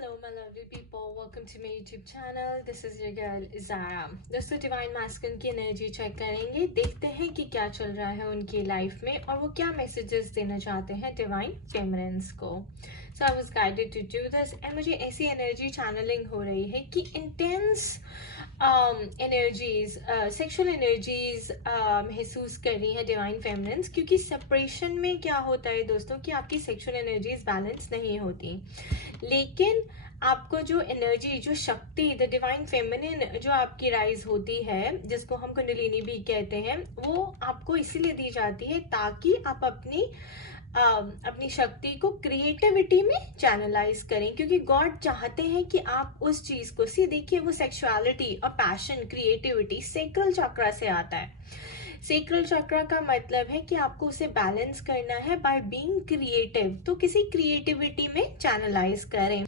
Hello my lovely people, welcome to my YouTube channel. This is your girl Zara. दोस्तों divine masculine की energy check करेंगे, देखते हैं कि क्या चल रहा है उनकी लाइफ में और वो क्या मैसेजेस देना चाहते हैं डिवाइन फेमिनिन्स को. So I was guided to do this and मुझे ऐसी एनर्जी चैनलिंग हो रही है कि इंटेंस एनर्जीज, सेक्सुअल एनर्जीज महसूस कर रही है डिवाइन फेमिनिन्स, क्योंकि सेपरेशन में क्या होता है दोस्तों कि आपकी सेक्सुअल एनर्जीज बैलेंस नहीं होती, लेकिन आपको जो एनर्जी, जो शक्ति, द डिवाइन फेमिनिन जो आपकी राइज होती है, जिसको हम कुंडलिनी भी कहते हैं, वो आपको इसीलिए दी जाती है ताकि आप अपनी शक्ति को क्रिएटिविटी में चैनलाइज करें, क्योंकि गॉड चाहते हैं कि आप उस चीज को देखिए, वो सेक्सुअलिटी और पैशन, क्रिएटिविटी सेक्रल चक्रा से आता है. सेक्रल चक्र का मतलब है कि आपको उसे बैलेंस करना है बाय बीइंग क्रिएटिव, तो किसी क्रिएटिविटी में चैनलाइज करें.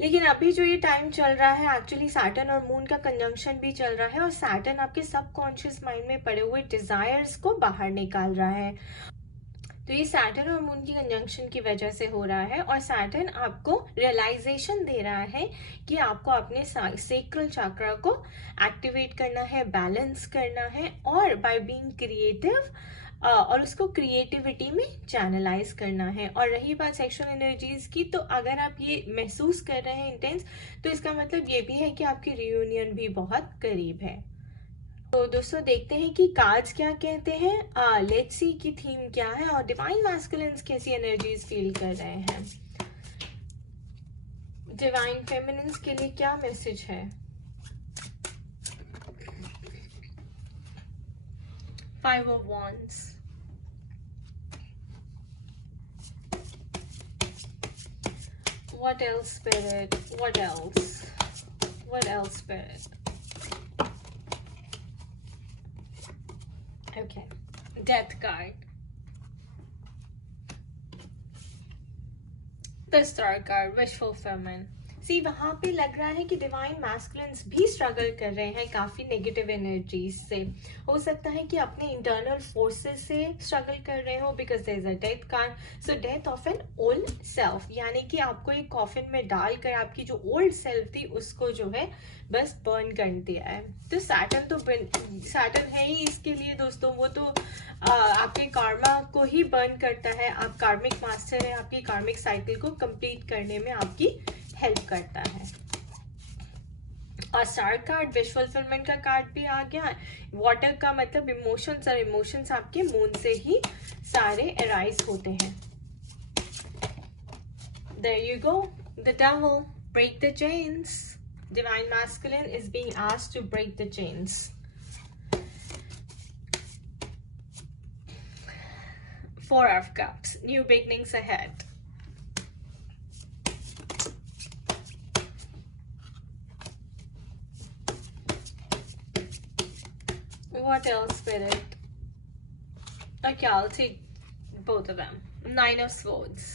लेकिन अभी जो ये टाइम चल रहा है, एक्चुअली सैटर्न और मून का कंजंक्शन भी चल रहा है और सैटर्न आपके सबकॉन्शियस माइंड में पड़े हुए डिजायर्स को बाहर निकाल रहा है. तो ये सैटर्न और मून की कंजंक्शन की वजह से हो रहा है और सैटर्न आपको रियलाइजेशन दे रहा है कि आपको अपने सेक्रल चक्र को एक्टिवेट करना है, बैलेंस करना है और बाय बीइंग क्रिएटिव और उसको क्रिएटिविटी में चैनलाइज करना है. और रही बात सेक्सुअल एनर्जीज की, तो अगर आप ये महसूस कर रहे हैं इंटेंस, तो इसका मतलब ये भी है कि आपकी रियूनियन भी बहुत करीब है. तो दोस्तों देखते हैं कि कार्ड्स क्या कहते हैं, लेट्स सी की थीम क्या है और डिवाइन मैस्कुलिन्स कैसी एनर्जीज फील कर रहे हैं. डिवाइन फेमिनिन्स के लिए क्या मैसेज है. 5 of Wands. What else, Spirit? What else? What else, Spirit? Okay. Death card. The Star card. Wish fulfillment. सी वहां पे लग रहा है कि डिवाइन मैस्कुलिन्स भी स्ट्रगल कर रहे हैं काफी नेगेटिव एनर्जीज से. हो सकता है कि अपने इंटरनल फोर्सेस से स्ट्रगल कर रहे हो, because there is a death card. So death of an old self, यानी कि आपको एक कॉफिन में डालकर आपकी जो ओल्ड सेल्फ थी उसको जो है बस बर्न कर दिया है. तो सैटर्न है ही इसके लिए दोस्तों. वो तो आपके कार्मा को ही बर्न करता है. आप कार्मिक मास्टर है, आपकी कार्मिक साइकिल को कंप्लीट करने में आपकी हेल्प करता है. और स्टार कार्ड विश फुलफिलमेंट का कार्ड भी आ गया. वाटर का मतलब इमोशंस, और इमोशंस आपके मून से ही सारे अराइज होते हैं. There you go, the devil, break the chains. Divine masculine is being asked to break the chains. 4 of Cups, new beginnings ahead. What else, Spirit? Okay, I'll take both of them. 9 of Swords.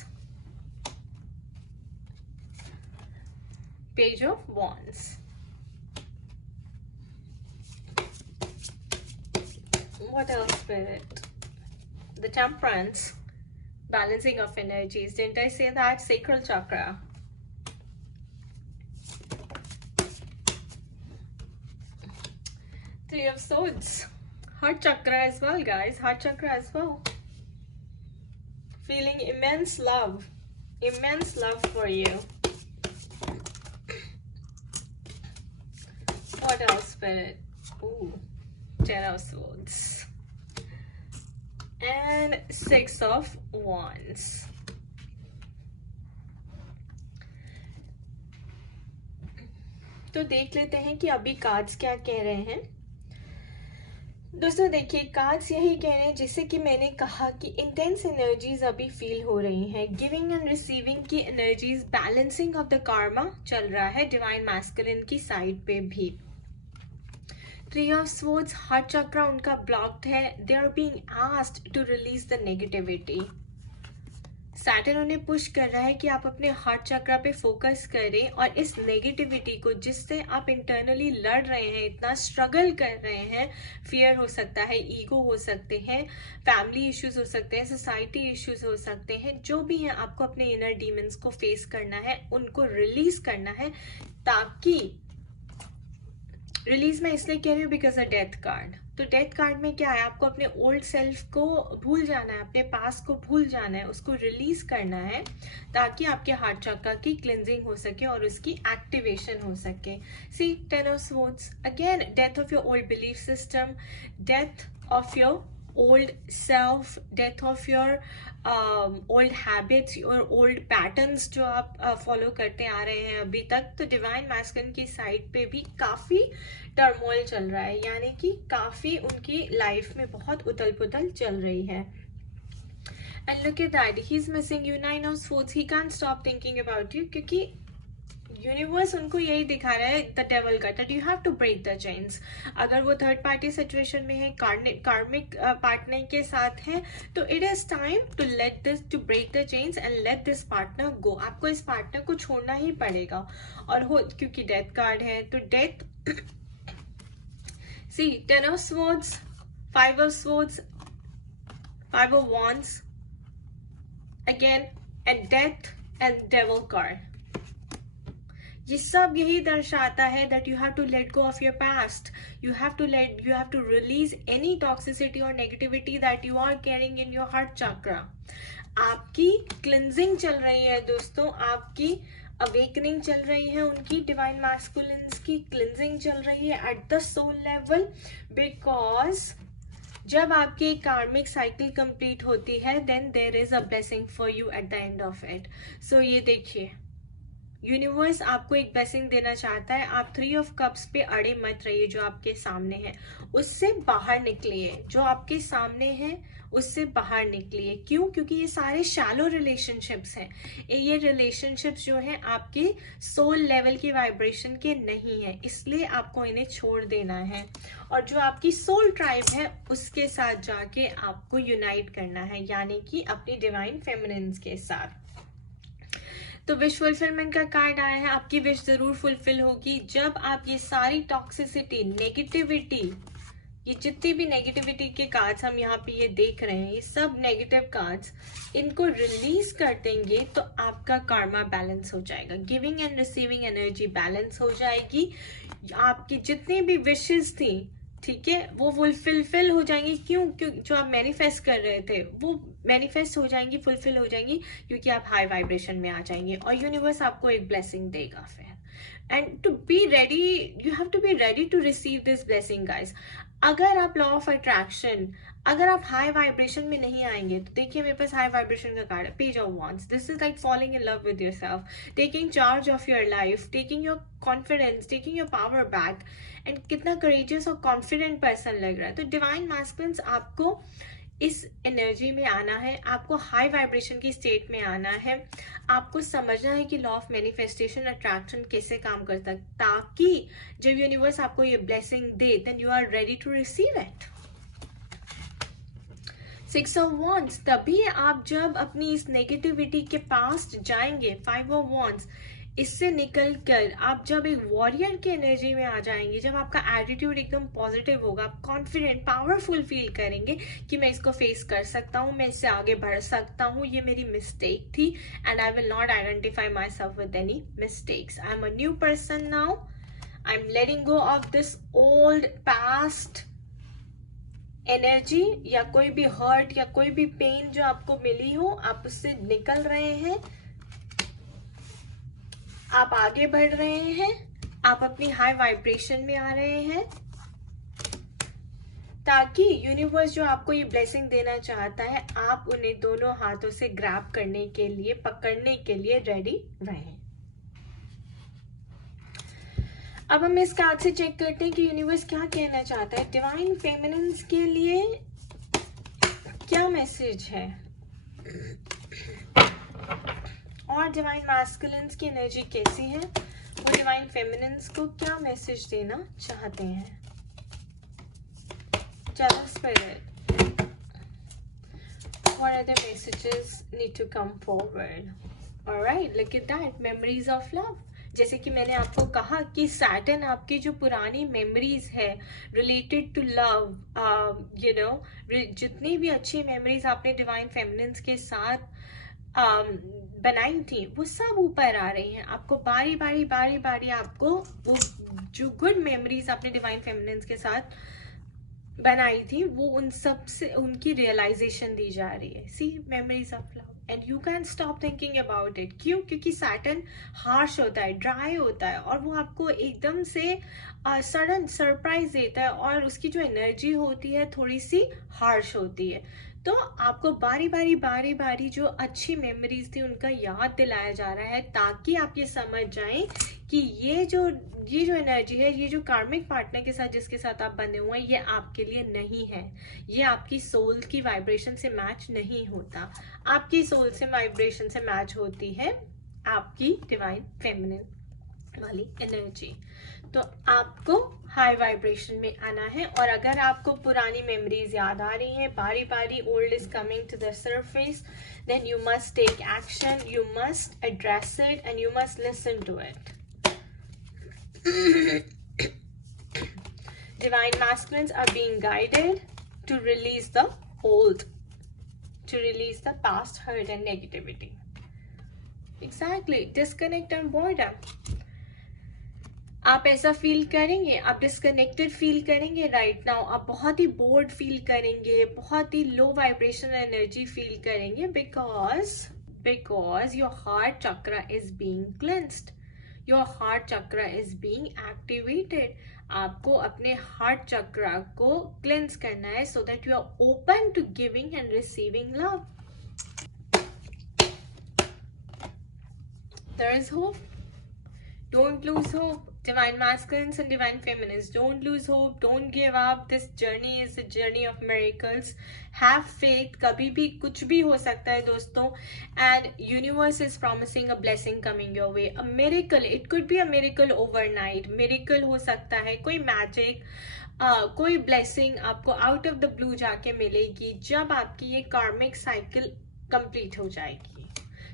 Page of Wands. What else, Spirit? The Temperance. Balancing of energies. Didn't I say that? Sacral chakra. Three of Swords. Heart chakra as well, guys. Heart chakra as well. Feeling immense love. Immense love for you. What else, Spirit? Ooh. 10 of Swords. And 6 of Wands. तो देख लेते हैं कि अभी cards क्या कह रहे हैं. दोस्तों देखिए, कार्ड्स यही कह रहे हैं जैसे कि मैंने कहा कि इंटेंस एनर्जीज अभी फील हो रही हैं. गिविंग एंड रिसीविंग की energies, balancing of the Karma चल रहा है डिवाइन मैस्कुलिन की साइड पे भी. 3 of Swords, हार्ट चक्रा उनका ब्लॉक्ड है. They are being asked to release the negativity. Saturn उन्हें पुश कर रहा है कि आप अपने हार्ट चक्रा पे फोकस करें और इस नेगेटिविटी को, जिससे आप इंटरनली लड़ रहे हैं, इतना स्ट्रगल कर रहे हैं, फियर हो सकता है, ईगो हो सकते हैं, फैमिली इश्यूज हो सकते हैं, सोसाइटी इश्यूज हो सकते हैं, जो भी हैं, आपको अपने इनर डीमंस को फेस करना है, उनको रिलीज करना है, ताकि रिलीज मैं इसलिए कह रही हूँ बिकॉज अ डेथ कार्ड। तो डेथ कार्ड में क्या है, आपको अपने ओल्ड सेल्फ को भूल जाना है, अपने पास्ट को भूल जाना है, उसको रिलीज करना है, ताकि आपके हार्ट चक्र की क्लिनजिंग हो सके और उसकी एक्टिवेशन हो सके। सी 10 of swords, again death of your old belief system, death of your old self, death of your old habits और old patterns जो आप फॉलो करते आ रहे हैं अभी तक। तो डिवाइन मैस्कुलिन की साइड पे भी काफ़ी टर्मोइल चल रहा है, यानी कि काफ़ी उनकी लाइफ में बहुत उथल पुथल चल रही है। And look at that, he is missing you, 9 of swords, he can't stop thinking about you, क्योंकि यूनिवर्स उनको यही दिखा रहा है, द डेविल का, that you have to break the chains. अगर वो थर्ड पार्टी सिचुएशन में है, कार्मिक पार्टनर के साथ है, तो it is time to let this, to break the chains and let this partner go. आपको इस पार्टनर को छोड़ना ही पड़ेगा। और हो, क्योंकि डेथ कार्ड है, तो death, see 10 of swords, 5 of swords, 5 of wands again, and death and devil card. ये सब यही दर्शाता है that you have to let go of your past, you have to release any toxicity और negativity that you are carrying in your heart chakra. आपकी cleansing चल रही है दोस्तों, आपकी अवेकनिंग चल रही है, उनकी डिवाइन मैस्कुलिन्स की क्लिनजिंग चल रही है at the soul level, because जब आपकी कार्मिक साइकिल कंप्लीट होती है, then there is a blessing for you at the end of it. So ये देखिए, यूनिवर्स आपको एक ब्लेसिंग देना चाहता है। आप 3 ऑफ कप्स पे अड़े मत रहिए, जो आपके सामने है उससे बाहर निकलिए, जो आपके सामने है उससे बाहर निकलिए। क्यों? क्योंकि ये सारे शैलो रिलेशनशिप्स हैं, ये रिलेशनशिप्स जो हैं आपके सोल लेवल की वाइब्रेशन के नहीं है, इसलिए आपको इन्हें छोड़ देना है और जो आपकी सोल ट्राइब है उसके साथ जाके आपको यूनाइट करना है, यानी कि अपनी डिवाइन फेमिनिन्स के साथ। तो विश फुलफिलमेंट का कार्ड आया है, आपकी विश जरूर फुलफिल होगी जब आप ये सारी टॉक्सिसिटी, नेगेटिविटी, ये जितनी भी नेगेटिविटी के कार्ड्स हम यहाँ पे ये देख रहे हैं, ये सब नेगेटिव कार्ड्स, इनको रिलीज कर देंगे तो आपका कार्मा बैलेंस हो जाएगा, giving and receiving energy balance हो जाएगी। आपकी जितनी भी विशेस थी, ठीक है, वो फुलफिल हो जाएंगी। क्यों? जो आप मैनिफेस्ट कर रहे थे वो मैनिफेस्ट हो जाएंगी, फुलफिल हो जाएंगी, क्योंकि आप हाई वाइब्रेशन में आ जाएंगे और यूनिवर्स आपको एक ब्लेसिंग देगा फिर। And to be ready, you have to be ready to receive this blessing guys. अगर आप लॉ ऑफ अट्रैक्शन, अगर आप हाई वाइब्रेशन में नहीं आएंगे, तो देखिए मेरे पास हाई वाइब्रेशन का कार्ड है, page of wands. This is like falling in love with yourself, taking charge of your life, taking your confidence, taking your power back, and कितना करेजियस और कॉन्फिडेंट पर्सन लग रहा है। तो डिवाइन मैस्कुलिन्स आपको इस एनर्जी में आना है, आपको हाई वाइब्रेशन की स्टेट में आना है, आपको समझना है कि लॉ ऑफ मैनिफेस्टेशन, अट्रैक्शन कैसे काम करता है, ताकि जब यूनिवर्स आपको ये ब्लेसिंग दे, then you are ready to receive it. 6 of wands, तभी आप जब अपनी इस नेगेटिविटी के पास जाएंगे, 5 ऑफ wands, इससे निकल कर आप जब एक वॉरियर की एनर्जी में आ जाएंगे, जब आपका एटीट्यूड एकदम पॉजिटिव होगा, आप कॉन्फिडेंट, पावरफुल फील करेंगे कि मैं इसको फेस कर सकता हूँ, मैं इससे आगे बढ़ सकता हूँ, ये मेरी मिस्टेक थी and I will not identify my self with any mistakes, I am a new person now, I am letting go of this old past energy, या कोई भी हर्ट या कोई भी पेन जो आपको मिली हो, आप उससे निकल रहे हैं, आप आगे बढ़ रहे हैं, आप अपनी हाई वाइब्रेशन में आ रहे हैं, ताकि यूनिवर्स जो आपको ये ब्लेसिंग देना चाहता है, आप उन्हें दोनों हाथों से ग्रैब करने के लिए, पकड़ने के लिए रेडी रहें। अब हम इस कार्ड से चेक करते हैं कि यूनिवर्स क्या कहना चाहता है, डिवाइन फेमिनिन्स के लिए क्या मैसेज है और डिवाइन मैस्कुलिन्स की एनर्जी कैसी है, वो डिवाइन फेमिनिन्स को क्या मैसेज देना चाहते हैं। चलो spirit, what other messages need to come forward? All right, look at that, memories of love. जैसे कि मैंने आपको कहा कि सैटर्न आपकी जो पुरानी मेमोरीज है related to love, you know, जितनी भी अच्छी मेमोरीज आपने डिवाइन फेमिनिन्स के साथ बनाई थी वो सब ऊपर आ रही हैं आपको। बारी बारी बारी बारी आपको वो जो गुड मेमोरीज आपने डिवाइन फेमिनिन्स के साथ बनाई थी वो उन सब से उनकी रियलाइजेशन दी जा रही है। See, memories of love and you can stop thinking about it. क्यों? क्योंकि सैटर्न हार्श होता है, ड्राई होता है और वो आपको एकदम से सडन सरप्राइज देता है और उसकी जो एनर्जी होती है थोड़ी सी हार्श होती है। तो आपको बारी बारी बारी बारी जो अच्छी मेमोरीज थी उनका याद दिलाया जा रहा है ताकि आप ये समझ जाएं कि ये जो एनर्जी है, ये जो कार्मिक पार्टनर के साथ जिसके साथ आप बने हुए हैं, ये आपके लिए नहीं है। ये आपकी सोल की वाइब्रेशन से मैच नहीं होता। आपकी सोल से वाइब्रेशन से मैच होती है आपकी डिवाइन फेमिनिन वाली एनर्जी। तो आपको हाई वाइब्रेशन में आना है। और अगर आपको पुरानी मेमोरीज याद आ रही हैं, बारी बारी old is coming to the surface, then you must take action, you must address it and you must listen to it. Divine masculines are being guided to release the old, to release the past hurt and negativity. Exactly, disconnect and boredom. आप ऐसा feel करेंगे, आप disconnected feel करेंगे right now, आप बहुत ही bored feel करेंगे, बहुत ही लो वाइब्रेशनल एनर्जी फील करेंगे because your heart chakra is being cleansed, your heart chakra is being activated. आपको अपने हार्ट चक्रा को क्लेंस करना है so that you are open to giving and receiving love. There is hope, don't lose hope. Divine masculines and divine feminines, don't lose hope, don't give up. This journey is a journey of miracles. Have faith. kabhi bhi kuch bhi ho sakta hai doston, and universe is promising a blessing coming your way, a miracle. It could be a miracle overnight. miracle ho sakta hai, koi magic, कोई blessing आपको out of the blue जाके मिलेगी जब आपकी ये कार्मिक cycle complete हो जाएगी।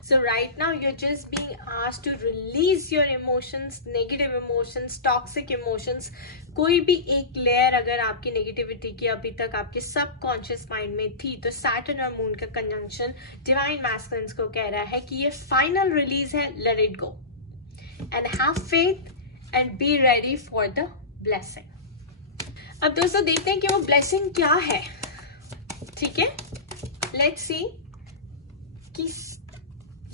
So right now you're just being asked to release your emotions, negative emotions, toxic emotions. कोई भी एक लेयर अगर आपकी नेगेटिविटी की अभी तक आपके सबकॉन्शियस माइंड में थी तो सैटर्न और मून का कंजंक्शन डिवाइन मैस्कुलिन्स को कह रहा है कि ये फाइनल रिलीज है, let it go and have faith and be ready for the blessing. अब दोस्तों देखते हैं कि वो ब्लेसिंग क्या है। ठीक है, लेट्स सी कि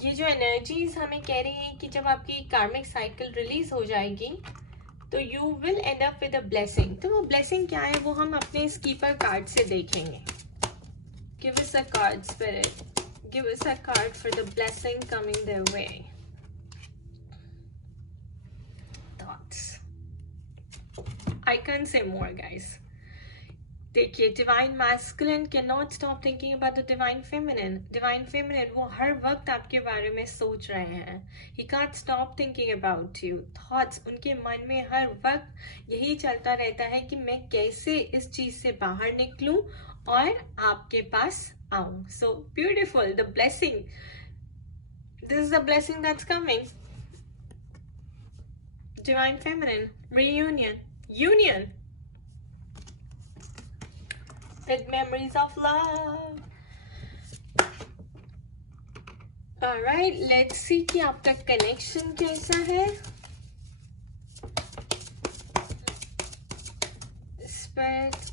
ये जो एनर्जीज हमें कह रही हैं कि जब आपकी कार्मिक साइकिल रिलीज हो जाएगी तो you will and up with a blessing. तो वो ब्लेसिंग क्या है वो हम अपने स्कीपर कार्ड से देखेंगे। Give us a card spirit, give us a card for the blessing coming their way. Thoughts, I can say more guys. देखिए, divine masculine can not stop thinking about the divine feminine. Divine feminine वो हर वक्त आपके बारे में सोच रहे हैं। He can't stop thinking about you. Thoughts उनके मन में हर वक्त यही चलता रहता है कि मैं कैसे इस चीज से बाहर निकलूं और आपके पास आऊं। So beautiful, the blessing, this is the blessing that's coming. Divine feminine, reunion, union with memories of love. All right, let's see कि आपका कनेक्शन कैसा है। Spirit.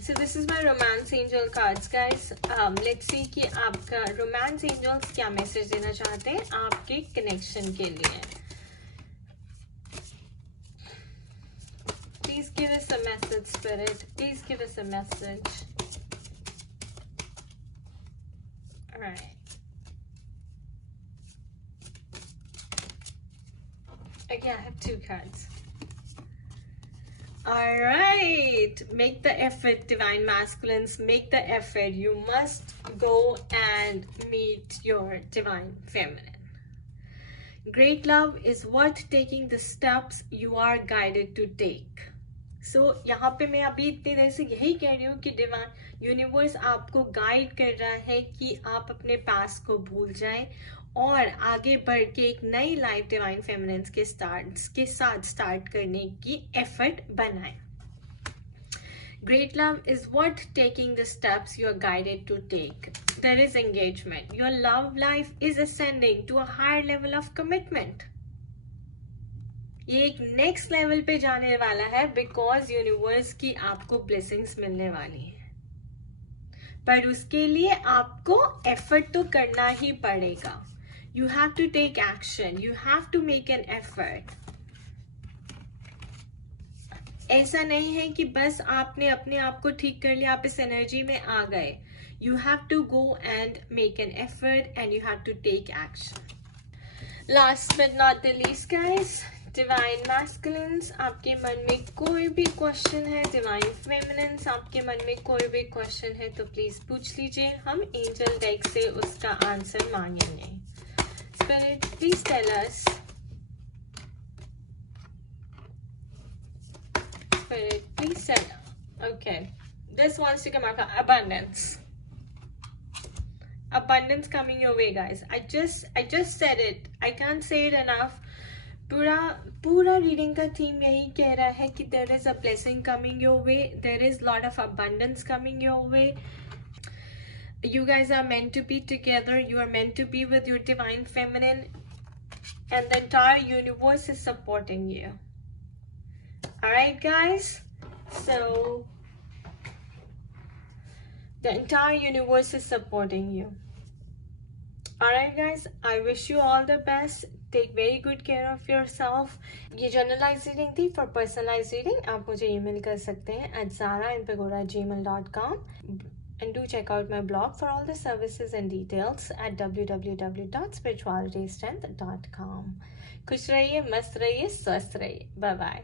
So this is my romance angel cards, guys. Let's see कि आपका romance angels क्या message देना चाहते हैं आपके कनेक्शन के लिए। Please give us a message, Spirit. Please give us a message. All right. Okay, I have 2 cards. All right. Make the effort, divine masculines. Make the effort. You must go and meet your divine feminine. Great love is worth taking the steps you are guided to take. So यहाँ पे मैं अभी इतनी देर से यही कह रही हूँ कि यूनिवर्स आपको गाइड कर रहा है कि आप अपने पास्ट को भूल जाएं और आगे बढ़ के एक नई लाइफ डिवाइन फेमिनिन्स के साथ स्टार्ट करने की एफर्ट बनाएं. Great love is what taking the steps you are guided to take. There is engagement. Your love life is ascending to a higher level of commitment. ये एक next level पे जाने वाला है बिकॉज यूनिवर्स की आपको blessings मिलने वाली है. पर उसके लिए आपको एफर्ट तो करना ही पड़ेगा. You have to take action. You have to make an effort. ऐसा नहीं है कि बस आपने अपने आप को ठीक कर लिया, आप इस एनर्जी में आ गए. You have to go and make an effort and you have to take action. Last but not the least guys, divine masculines, आपके मन में कोई भी क्वेश्चन है, डिवाइन फेमिनिन्स आपके मन में कोई भी क्वेश्चन है तो प्लीज पूछ लीजिए. हम एंजल डेक से उसका आंसर मांगेंगे. Spirit please tell us. Spirit, please tell. Okay, this wants to come out. Abundance. Abundance coming your way, guys. I just said it. I can't say it enough. पूरा reading का theme यही कह रहा है कि there is a blessing coming your way. There is lot of abundance coming your way. You guys are meant to be together. You are meant to be with your divine feminine, and the entire universe is supporting you. Alright guys, so the entire universe is supporting you. Alright guys, I wish you all the best. Take very good care of yourself. ये generalise reading थी. For personalise reading आप मुझे email कर सकते हैं at zara@pagoda@gmail.com and do check out my blog for all the services and details at www.spiritualitystrength.com. खुश रहिए, मस्त रहिए, स्वस्थ रहिए. Bye bye.